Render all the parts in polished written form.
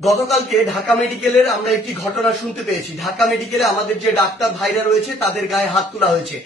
গতকালকে ঢাকা মেডিকেলের আমরা একটি ঘটনা শুনতে পেয়েছি। ঢাকা মেডিকেলে আমাদের যে ডাক্তার ভাইরা রয়েছে তাদের গায়ে হাত তোলা হয়েছে।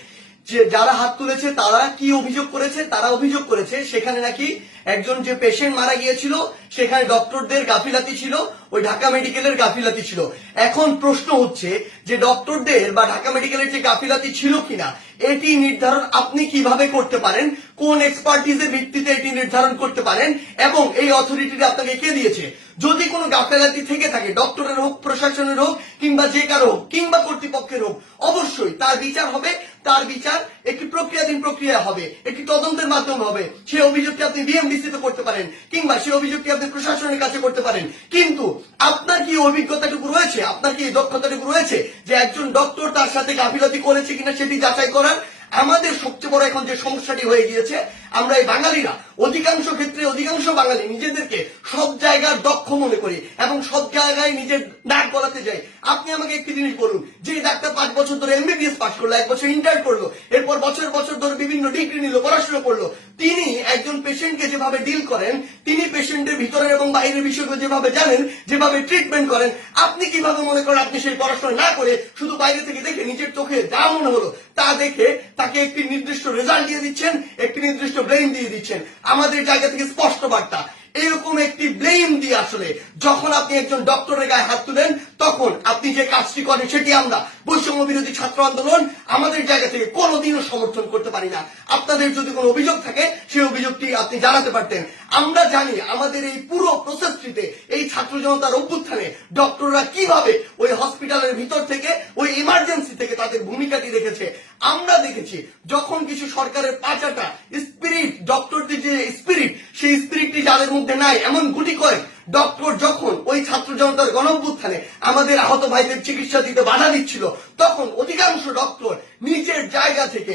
যে যারা হাত তুলেছে তারা কি অভিযোগ করেছে? তারা অভিযোগ করেছে সেখানে নাকি একজন যে পেশেন্ট মারা গিয়েছিল সেখানে ডক্টরদের গাফিলাতি ছিল, ওই ঢাকা মেডিকেলের গাফিলাতি ছিল। এখন প্রশ্ন হচ্ছে যে ডক্টরদের বা ঢাকা মেডিকেলের যে গাফিলাতি ছিল কিনা এটি নির্ধারণ আপনি কিভাবে করতে পারেন, কোন এক্সপার্টিজের ভিত্তিতে এটি নির্ধারণ করতে পারেন এবং এই অথরিটিটা আপনাকে কে দিয়েছে? যদি কোনো গাফিলাতি থেকে থাকে, ডক্টরের হোক, প্রশাসনের হোক, কিংবা যে কারো হোক, কিংবা কর্তৃপক্ষের হোক, অবশ্যই তার বিচার হবে। তার বিচার একটি প্রক্রিয়াধীন প্রক্রিয়া হবে, একটি তদন্তের মাধ্যমে হবে। সেই অভিযোগটি আপনি বিএমডিসি তে করতে পারেন কিংবা সেই অভিযোগটি আপনি প্রশাসনের কাছে করতে পারেন। কিন্তু আপনার কি অভিজ্ঞতাটুকু রয়েছে, আপনার কি দক্ষতাটুকু রয়েছে যে একজন ডক্টর তার সাথে গাফিলতি করেছে কিনা সেটি যাচাই করার? আমাদের সবচেয়ে বড় এখন যে সমস্যাটি হয়ে গিয়েছে, আমরা এই বাঙালিরা অধিকাংশ ক্ষেত্রে অধিকাংশ বাঙালি নিজেদেরকে সব জায়গার দক্ষ মনে করি এবং সব জায়গায় নিজের নাক গলাতে যাই। আপনি আমাকে একটি জিনিস বলুন, যে ডাক্তার 5 বছর ধরে এমবিবিএস পাস করলো, 1 বছর ইন্টার্ন করলো, এরপর বছর বছর ধরে বিভিন্ন ডিগ্রি নিল, পড়াশোনা করলো, তিনি একজন পেশেন্টকে যেভাবে ডিল করেন, তিনি পেশেন্টের ভিতরের এবং বাইরের বিষয়গুলো যেভাবে জানেন, যেভাবে ট্রিটমেন্ট করেন, আপনি কিভাবে মনে করেন আপনি সেই পড়াশোনা না করে শুধু বাইরে থেকে দেখে নিজের চোখে যা মনে হলো তা দেখে তাকে একটি নির্দিষ্ট রেজাল্ট দিয়ে দিচ্ছেন, একটি নির্দিষ্ট ব্লেম দিয়ে দিচ্ছেন? আমাদের জায়গা থেকে স্পষ্ট বার্তা, এরকম একটি ব্লেম দিয়ে আসলে যখন আপনি একজন ডক্টরের গায়ে হাত তুলেন তখন আপনি যে কাজটি করেন সেটি আমরা বৈষম্য বিরোধী ছাত্র আন্দোলন আমাদের জায়গা থেকে কোনোদিনও সমর্থন করতে পারি না। আপনাদের যদি কোনো অভিযোগ থাকে সেই অভিযোগটি আপনি জানাতে পারতেন। আমরা জানি আমাদের এই পুরো প্রসেসটিতে, এই ছাত্র জনতার অভ্যুত্থানে ডক্টররা কিভাবে ওই হসপিটালের ভিতর থেকে, ওই ইমার্জেন্সি থেকে তাদের ভূমিকাটি রেখেছে। আমরা দেখেছি যখন কিছু সরকারের পাঁচাটা স্পিরিট, ডক্টরদের যে স্পিরিট, সেই স্পিরিটটি যাদের মধ্যে নাই, এমন গুটি কয়েক ডক্টর যখন ওই ছাত্র জনতার গণঅভ্যুত্থানে আমাদের আহত ভাইদের চিকিৎসা দিতে বাধা দিচ্ছিল, তখন অধিকাংশ ডক্টর নিজের জায়গা থেকে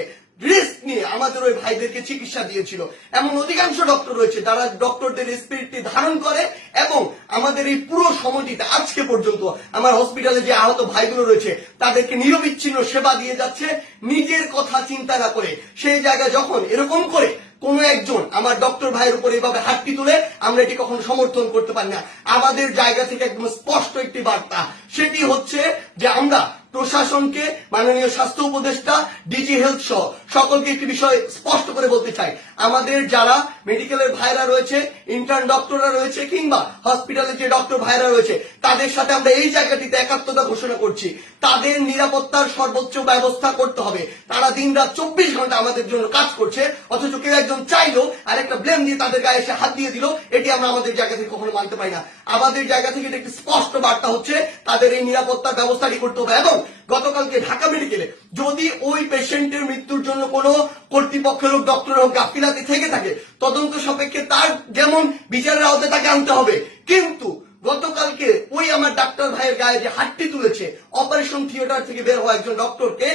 রিস্ক নিয়ে আমাদের ওই ভাইদেরকে চিকিৎসা দিয়েছিল। এমন অধিকাংশ ডক্টর রয়েছে যারা ডক্টরদের স্পিরিটটি ধারণ করে এবং আমাদের এই পুরো সময়টিতে আজকে পর্যন্ত আমার হসপিটালে যে আহত ভাইগুলো রয়েছে তাদেরকে নিরবিচ্ছিন্ন সেবা দিয়ে যাচ্ছে, নিজের কথা চিন্তা না করে। সেই জায়গায় যখন এরকম করে কোন একজন আমার ডক্টর ভাইয়ের উপর এভাবে হাতটি তুলে, আমরা এটি কখনো সমর্থন করতে পারি না। আমাদের জায়গা থেকে একদম স্পষ্ট একটি বার্তা, সেটি হচ্ছে যে আমরা প্রশাসনকে, মাননীয় স্বাস্থ্য উপদেষ্টা, ডিজি হেলথ সহ সকলকে একটি বিষয় স্পষ্ট করে বলতে চাই, আমাদের যারা মেডিকেলের ভাইরা রয়েছে, ইন্টার্ন ডক্টররা রয়েছে, কিংবা হসপিটালে যে ডক্টর ভাইরা রয়েছে, তাদের সাথে আমরা এই জায়গাটিতে একাত্মতা ঘোষণা করছি। তাদের নিরাপত্তার সর্বোচ্চ ব্যবস্থা করতে হবে। তারা দিন রাত 24 ঘন্টা আমাদের জন্য কাজ করছে, অথচ কেউ একজন চাইলো আর একটা ব্লেম দিয়ে তাদের গায়ে এসে হাত দিয়ে দিল, এটি আমরা আমাদের জায়গা থেকে কখনো মানতে পারি না। আমাদের জায়গা থেকে একটি স্পষ্ট বার্তা হচ্ছে তাদের এই নিরাপত্তার ব্যবস্থাটি করতে হবে। এবং গতকালকে ঢাকা মেডিকেলে যদি ওই পেশেন্টের মৃত্যুর জন্য কোনো কর্তৃপক্ষের হোক, ডক্টর হোক গাফিলাতি থেকে থাকে, তদন্ত সাপেক্ষে তার যেমন বিচারের আওতায় তাকে আনতে হবে। কিন্তু গতকালকে ওই আমার ডাক্তার ভাইয়ের গায়ে যে হাতটি তুলেছে, অপারেশন থিয়েটার থেকে বের হওয়া একজন ডক্টরকে,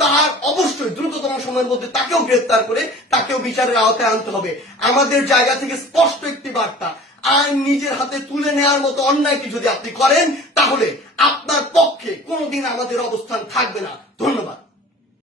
তার অবশ্যই দ্রুততম সময়ের মধ্যে তাকেও গ্রেফতার করে তাকেও বিচারের আওতায় আনতে হবে। আমাদের জায়গা থেকে স্পষ্ট একটি বার্তা, আইন নিজের হাতে তুলে নেওয়ার মতো অন্যায়টি যদি আপনি করেন তাহলে আপনার পক্ষে কোনোদিন আমাদের অবস্থান থাকবে না। ধন্যবাদ।